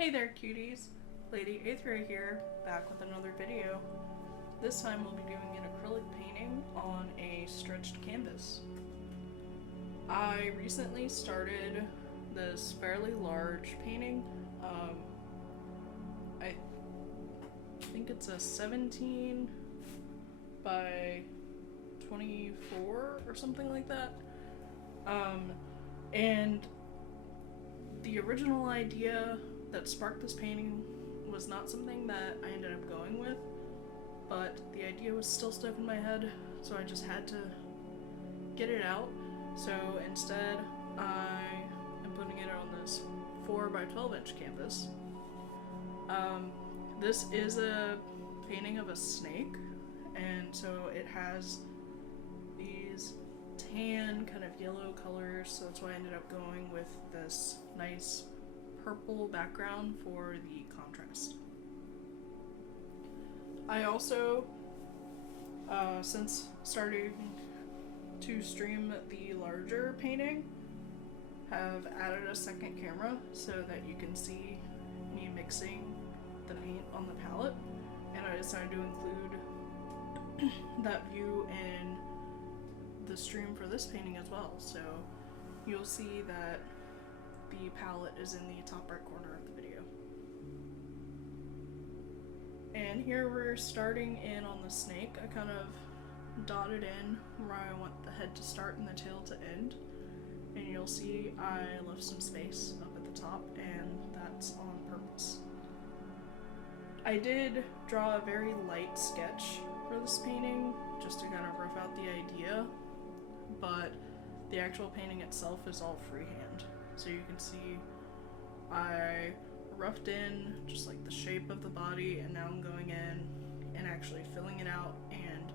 Hey there cuties, Lady Aethra here, back with another video. This time we'll be doing an acrylic painting on a stretched canvas. I recently started this fairly large painting. I think it's a 17 by 24 or something like that. And the original idea that sparked this painting was not something that I ended up going with, but the idea was still stuck in my head, so I just had to get it out. So instead, I am putting it on this 4 by 12 inch canvas. This is a painting of a snake, and so it has these tan kind of yellow colors, so that's why I ended up going with this nice purple background for the contrast. I also, since starting to stream the larger painting, have added a second camera so that you can see me mixing the paint on the palette, and I decided to include that view in the stream for this painting as well, so you'll see that the palette is in the top right corner of the video. And here we're starting in on the snake. I kind of dotted in where I want the head to start and the tail to end, and you'll see I left some space up at the top, and that's on purpose. I did draw a very light sketch for this painting just to kind of rough out the idea, but the actual painting itself is all freehand. So you can see I roughed in just like the shape of the body, and now I'm going in and actually filling it out and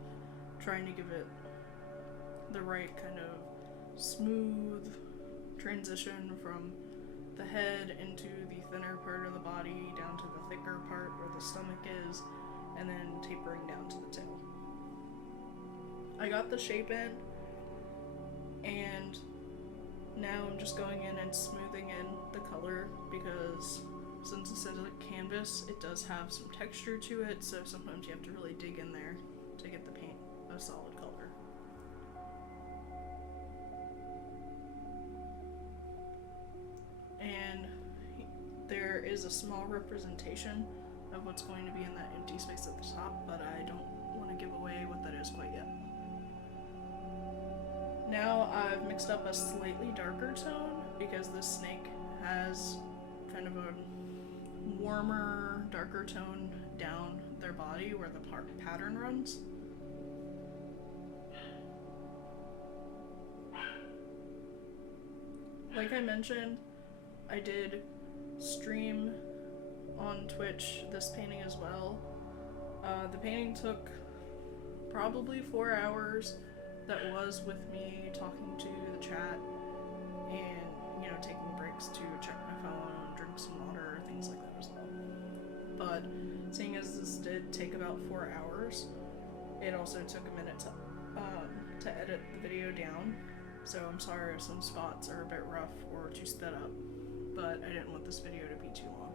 trying to give it the right kind of smooth transition from the head into the thinner part of the body down to the thicker part where the stomach is, and then tapering down to the tail. I got the shape in, and now I'm just going in and smoothing in the color, because since this is a canvas, it does have some texture to it, so sometimes you have to really dig in there to get the paint a solid color. And there is a small representation of what's going to be in that empty space at the top, but I don't want to give away what that is quite yet. Now I've mixed up a slightly darker tone because this snake has kind of a warmer, darker tone down their body where the pattern runs. Like I mentioned, I did stream on Twitch this painting as well. The painting took probably 4 hours. That was with me talking to the chat and, you know, taking breaks to check my phone, drink some water, things like that as well. But seeing as this did take about 4 hours, it also took a minute to edit the video down. So I'm sorry if some spots are a bit rough or too sped up, but I didn't want this video to be too long.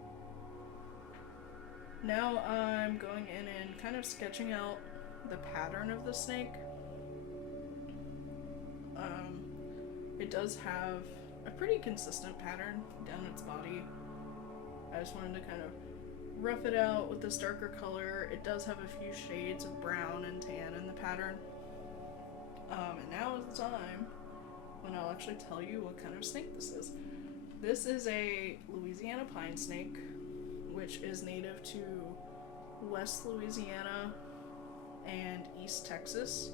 Now I'm going in and kind of sketching out the pattern of the snake. It does have a pretty consistent pattern down its body. I just wanted to kind of rough it out with this darker color. It does have a few shades of brown and tan in the pattern. And now is the time when I'll actually tell you what kind of snake this is. This is a Louisiana pine snake, which is native to West Louisiana and East Texas.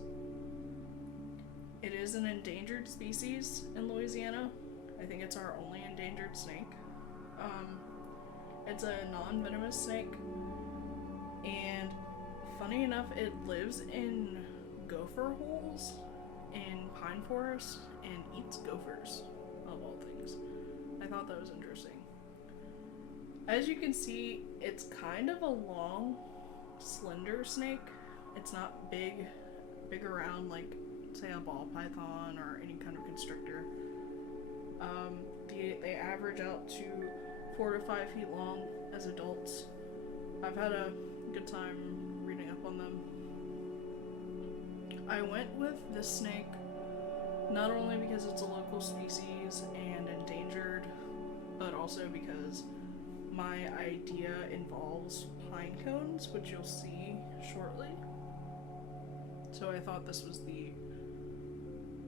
It is an endangered species in Louisiana. I think it's our only endangered snake. It's a non-venomous snake, and funny enough, it lives in gopher holes in pine forests and eats gophers, of all things. I thought that was interesting. As you can see, it's kind of a long, slender snake. It's not big around like, say, a ball python or any kind of constrictor. They average out to 4 to 5 feet long as adults. I've had a good time reading up on them. I went with this snake not only because it's a local species and endangered, but also because my idea involves pine cones, which you'll see shortly. So I thought this was the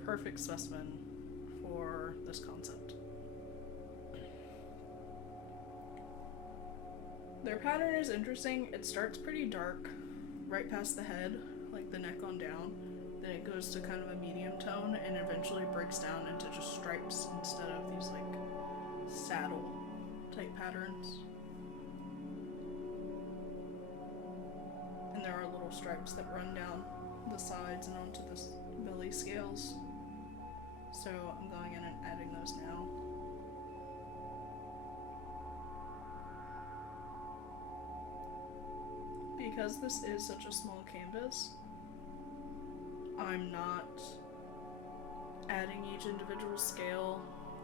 perfect specimen for this concept. Their pattern is interesting. It starts pretty dark, right past the head, like the neck on down. Then it goes to kind of a medium tone and eventually breaks down into just stripes instead of these like saddle type patterns. And there are little stripes that run down the sides and onto the belly scales. So I'm going in and adding those now. Because this is such a small canvas, I'm not adding each individual scale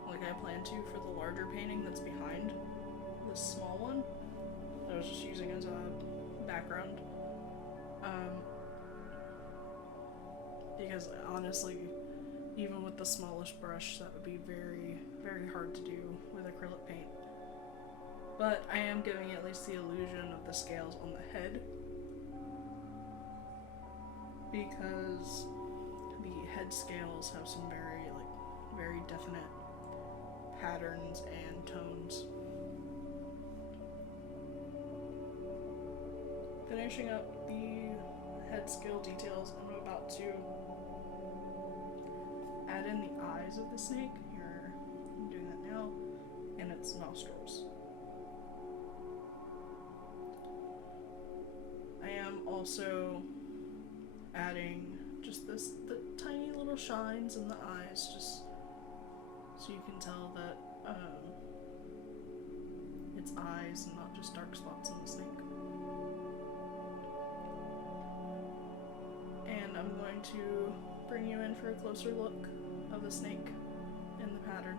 like I plan to for the larger painting that's behind this small one that I was just using as a background. Because honestly, even with the smallest brush, that would be very, very hard to do with acrylic paint. But I am giving at least the illusion of the scales on the head, because the head scales have some very definite patterns and tones. Finishing up the head scale details, I'm about to add in the eyes of the snake. Here, I'm doing that now, and its nostrils. I am also adding just the tiny little shines in the eyes, just so you can tell that it's eyes and not just dark spots in the snake. And I'm going to bring you in for a closer look of the snake in the pattern.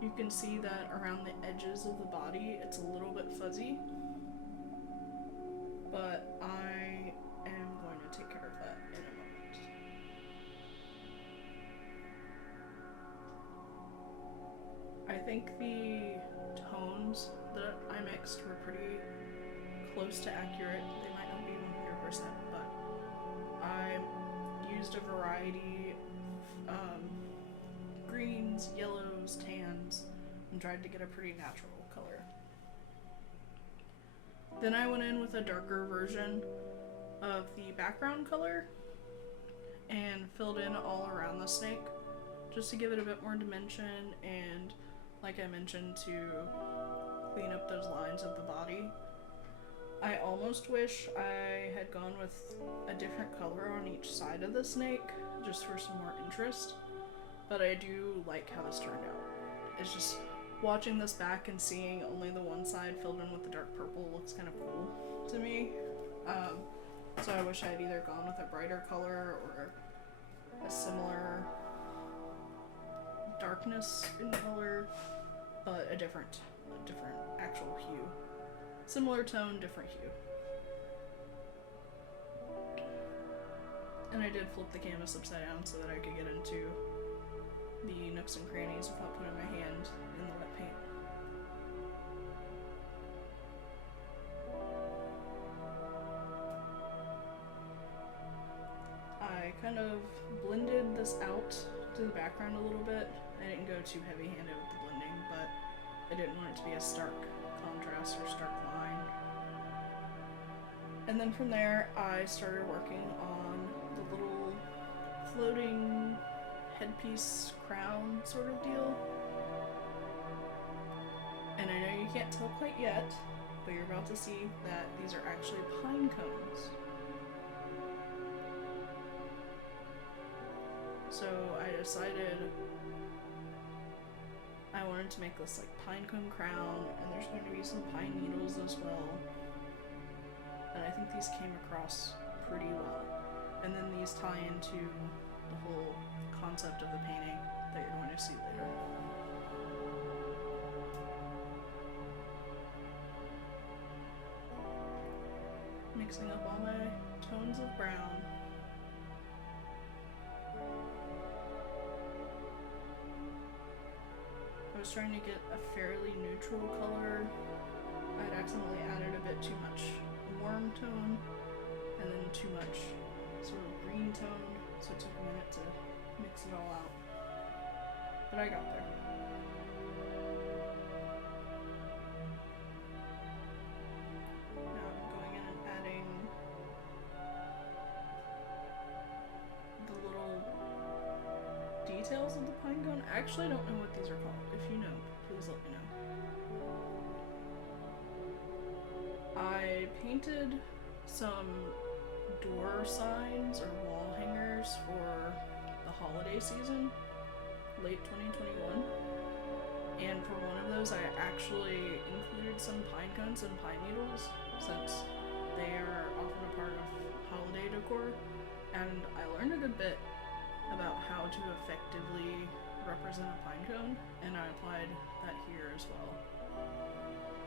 You can see that around the edges of the body it's a little bit fuzzy, but I am going to take care of that in a moment. I think the tones that I mixed were pretty close to accurate. They might not be 100%, but I used a variety of greens, yellows, tans, and tried to get a pretty natural color. Then I went in with a darker version of the background color and filled in all around the snake just to give it a bit more dimension and, like I mentioned, to clean up those lines of the body. I almost wish I had gone with a different color on each side of the snake just for some more interest, but I do like how this turned out. It's just watching this back and seeing only the one side filled in with the dark purple looks kind of cool to me. So I wish I had either gone with a brighter color or a similar darkness in color, but a different actual hue. Similar tone, different hue. And I did flip the canvas upside down so that I could get into the nooks and crannies without putting my hand in the wet paint. I kind of blended this out to the background a little bit. I didn't go too heavy-handed with the blending, but I didn't want it to be a stark contrast or stark line. And then from there, I started working on the little floating headpiece crown sort of deal. And I know you can't tell quite yet, but you're about to see that these are actually pine cones. So I decided I wanted to make this like pine cone crown, and there's going to be some pine needles as well. And I think these came across pretty well. And then these tie into the whole concept of the painting. that you're going to see later. Mixing up all my tones of brown. I was trying to get a fairly neutral color. I'd accidentally added a bit too much warm tone and then too much sort of green tone, so it took a minute to mix it all out. But I got there. Now I'm going in and adding the little details of the pine cone. I actually don't know what these are called. If you know, please let me know. I painted some door signs or wall hangers for the holiday season, late 2021. And for one of those, I actually included some pine cones and pine needles, since they are often a part of holiday decor. And I learned a good bit about how to effectively represent a pine cone, and I applied that here as well.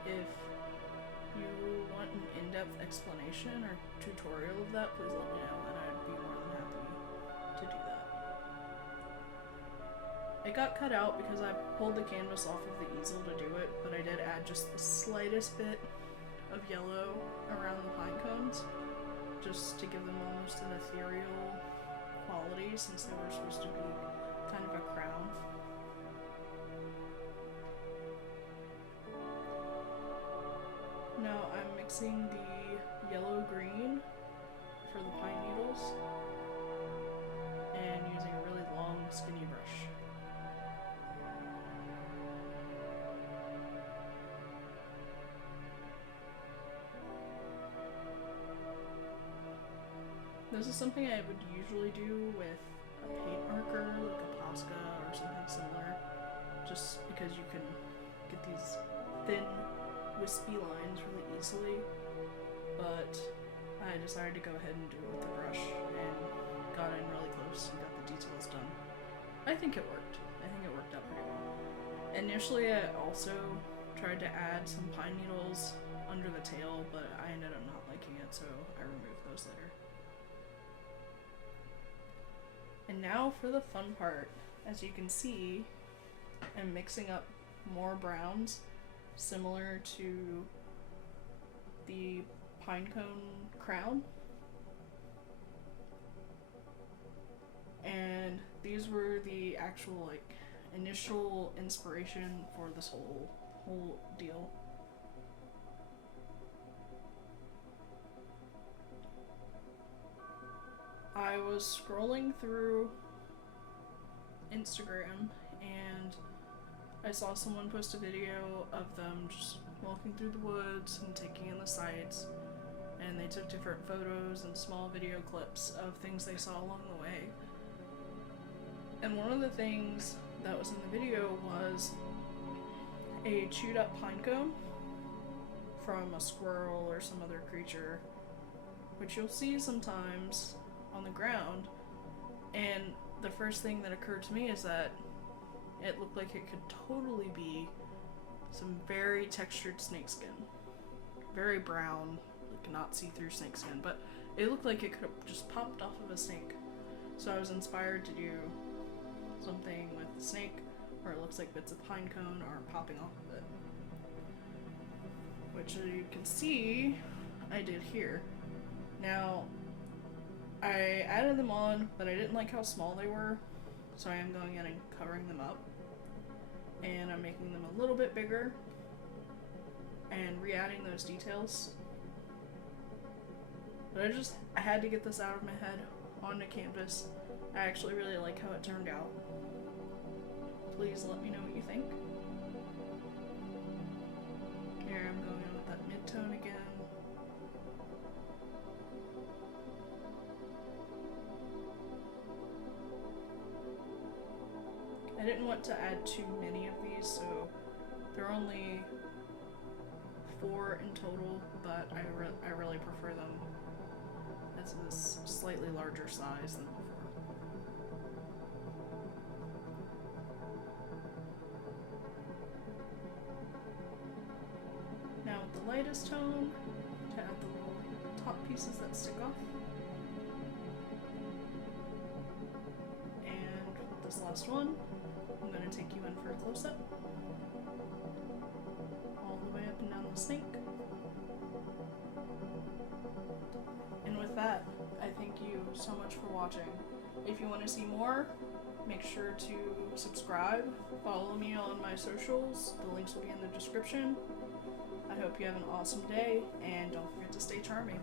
If you want an in-depth explanation or tutorial of that, please let me know, and I'd be more than happy to do that. It got cut out because I pulled the canvas off of the easel to do it, but I did add just the slightest bit of yellow around the pine cones, just to give them almost an ethereal quality, since they were supposed to be kind of a crown. Now I'm mixing the yellow-green for the pine needles and using a really long, skinny brush. This is something I would usually do with a paint marker, like a Posca or something similar, just because you can get these thin, wispy lines really easily, but I decided to go ahead and do it with the brush and got in really close and got the details done. I think it worked. I think it worked out pretty well. Initially, I also tried to add some pine needles under the tail, but I ended up not liking it, so I removed those later. And now for the fun part. As you can see, I'm mixing up more browns similar to the pinecone crown. And these were the actual initial inspiration for this whole deal. I was scrolling through Instagram and I saw someone post a video of them just walking through the woods and taking in the sights, and they took different photos and small video clips of things they saw along the way. And one of the things that was in the video was a chewed up pine cone from a squirrel or some other creature, which you'll see sometimes on the ground. And the first thing that occurred to me is that it looked like it could totally be some very textured snakeskin. Very brown, like not see-through snakeskin, but it looked like it could have just popped off of a snake. So I was inspired to do something with the snake where it looks like bits of pine cone are popping off of it. Which you can see I did here. Now, I added them on, but I didn't like how small they were, so I am going in and covering them up. And I'm making them a little bit bigger and re-adding those details. But I had to get this out of my head onto canvas. I actually really like how it turned out. Please let me know what you think. Here I'm going in with that mid-tone again. I didn't want to add too many of these, so there are only 4 in total, but I really prefer them as this slightly larger size than before. lightest tone to add the little top pieces that stick off. And with this last one, I'm going to take you in for a close-up. All the way up and down the snake. And with that, I thank you so much for watching. If you want to see more, make sure to subscribe, follow me on my socials, the links will be in the description. I hope you have an awesome day, and don't forget to stay charming.